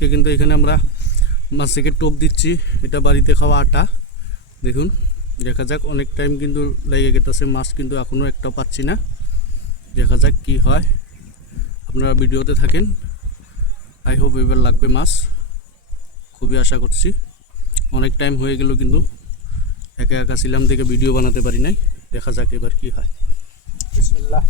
আজকে কিন্তু এখানে আমরা মাছকে টোপ দিচ্ছি, এটা বাড়িতে খাওয়া আটা। দেখুন, দেখা যাক, অনেক টাইম কিন্তু লেগে গেতেছে, মাছ কিন্তু এখনও একটা পাচ্ছি না। দেখা যাক কি হয়, আপনারা ভিডিওতে থাকেন। আই হোপ এবার লাগবে মাছ, খুবই আশা করছি। অনেক টাইম হয়ে গেল কিন্তু একা একা ছিলাম থেকে ভিডিও বানাতে পারি নাই। দেখা যাক এবার কি হয়। বিসমিল্লাহ।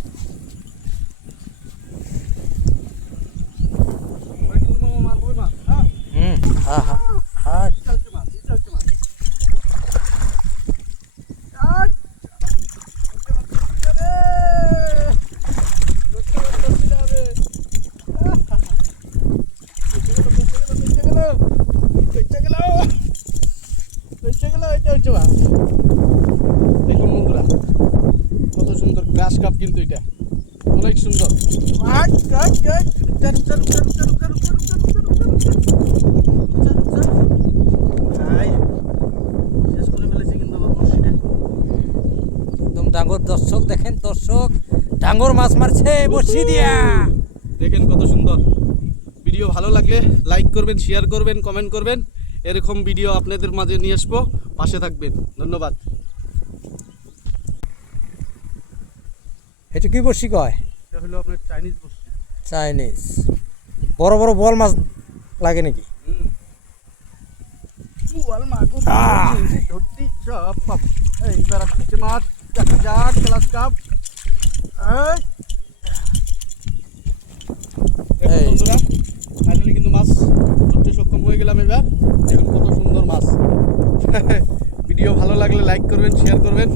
দেখুন বন্ধুরা, কত সুন্দর গ্রাস কাপ, কিন্তু এটা অনেক সুন্দর। শেষ করে ফেলেছি কিন্তু আমার বড়শিটা। একদম ডাঙ্গর দর্শক, দেখেন দর্শক, ডাঙ্গর মাছ মারছে বসি দিয়া। দেখেন কত সুন্দর। ভিডিও ভালো লাগলে লাইক করবেন, শেয়ার করবেন, কমেন্ট করবেন। এরকম ভিডিও আপনাদের মাঝে নিয়ে আসবো, পাশে থাকবেন। ধন্যবাদ। এটা কি বসি কয়? এটা হলো আপনার চাইনিজ বড়শি। চাইনিজ। বড় বড় বল মাছ লাগে নাকি? এইবার আসছে মাছ, গ্লাস কাপ। বন্ধুরা, ফাইনালি কিন্তু মাছ ধরতে সক্ষম হয়ে গেলাম এবার। দেখুন কত সুন্দর মাছ। ভিডিও ভালো লাগলে লাইক করবেন, শেয়ার করবেন,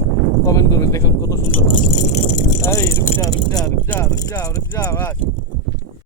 কমেন্ট করবেন। দেখুন কত সুন্দর মাছ। এই রুক যা রুক যা রুক যা রুক যা রুক যা, বাস।